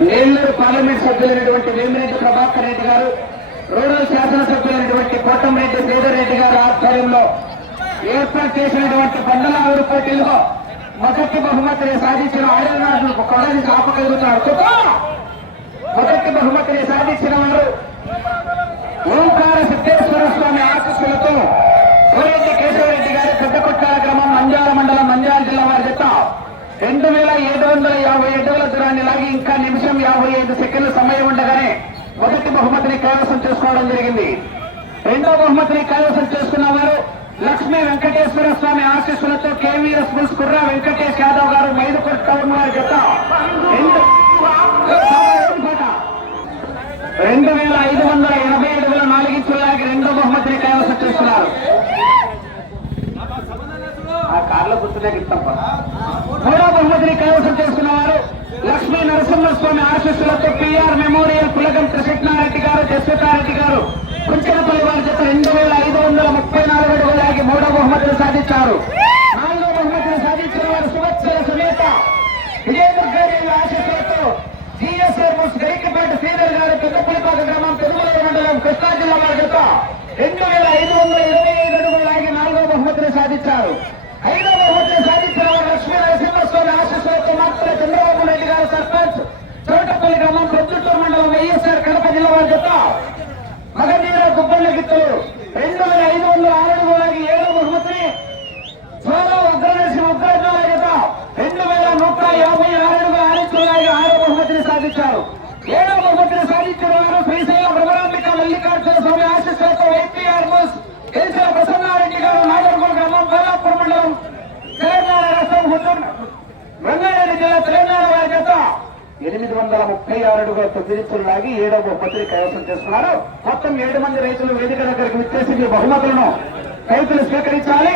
నేల్లూరు parliament సభ్యులైనటువంటి వేమిరెడ్డి ప్రభాకర్ రెడ్డి గారు rural శాసనసభ్యులైనటువంటి కోటంరెడ్డి శ్రీధర్ రెడ్డి గారు ఆధ్వర్యంలో ఏర్పాటు చేసినటువంటి బండల ఊరు పోటీలో మొదటి బహుమతిని సాధించిన ఆడనాడు కొడని ఆపగలుగుతారు మొదటి బహుమతిని సాధించిన వారు ఓంకార సిద్ధేశ్వర స్వామి ఆశీస్సులతో కోరెడ్డి కేశవరెడ్డి గారి పెద్ద కొట్టాల గ్రామం నంద్యాల మండలం నంద్యాల జిల్లా వారి జత రెండు వేల ఏడు వందల యాభై అడుగుల దూరాన్ని లాగి ఇంకా నిమిషం యాభై ఐదు సెకండ్ల సమయం ఉండగానే మొదటి బహుమతిని కైవసం చేసుకోవడం జరిగింది. రెండో బహుమతిని కైవసం చేసుకున్న వారు లక్ష్మీ వెంకటేశ్వర స్వామి ఆశీస్సులతో కేవీఎస్ స్కూల్స్ కుర్రా వెంకటేష్ యాదవ్ గారు మైదుకొట్ టౌన్ వారి జత. రెండు రెండు వేల ఐదు వందల ఎనభై అడుగుల నాలుగించులకి రెండో బహుమతిని కైవసం చేస్తున్నారు ఆ కార్లో కూర్చునే ఇస్తాం పద. కైవసం చేసుకున్న వారు లక్ష్మీ నరసింహస్వామి ఆశీస్సులతో పిఆర్ మెమోరియల్ పులగం కృష్ణారెడ్డి గారు జస్వితారెడ్డి గారు కుంచెనపల్లి వారి చేత రెండు వేల ఐదు వందల ముప్పై నాలుగు అడుగులకి మూడో బహుమతిని సాధించారు నాలుగో బహుమతిని సాధించిన వారు సువత్సర సమేత విజయదుర్గాదేవి ఆశీస్సులతో జిఎస్ఆర్ బస్ గరికపాటి శ్రీధర్ గారు పెద్దపులిపాక గ్రామం పెరుమల మండలం కృష్ణా జిల్లా వారి చేత రెండు వేల ఐదు వందల ఇరవై ఐదు అడుగులకి నాలుగో బహుమతిని సాధించారు ఐదో బహుమతులు సాధించిన వారు లక్ష్మీ నరసింహస్వామి ఆశీస్సులతో మాత్రమే చంద్రబాబు నాయుడు గారు సర్పంచ్ చోటపల్లి గ్రామం ప్రొద్దుటూరు మండలం వైఎస్ఆర్ కడప జిల్లా వారి చేత మగనీర గుబ్బళ్ళ గిత్తలు. రెండు వేల ఐదు వందల ఆరు వారికి ఏడు బహుమతిని సోలో ఉగ్రనరసింహ ఉగ్రజాల చేత రెండు వేల నూట యాభై ఆరు అడుగుల ఆరించులాగా ఆరో బహుమతిని సాధించారు. ఏడో బహుమతిని సాధించిన వారు శ్రీశైలం బ్రహ్మరాంబిక మల్లికార్జున స్వామి ఆశీస్సులతో వైపీఆర్ బస్ కేసీఆ ప్రసన్నారెడ్డి గారు నాగర్గోల్ గ్రామం బోలాపూర్ మండలం తెలంగాణ రాష్ట్రం హుజూర్ రంగారెడ్డి జిల్లా తెలంగాణ వారి చేత ఎనిమిది వందల ముప్పై ఆరు అడుగుల తొమ్మిది లాగి ఏడో బహుమతిని కైవసం చేస్తున్నారు. మొత్తం ఏడు మంది రైతులు వేదిక దగ్గరికి విచ్చేసి మీ బహుమతులను రైతులు స్వీకరించాలి.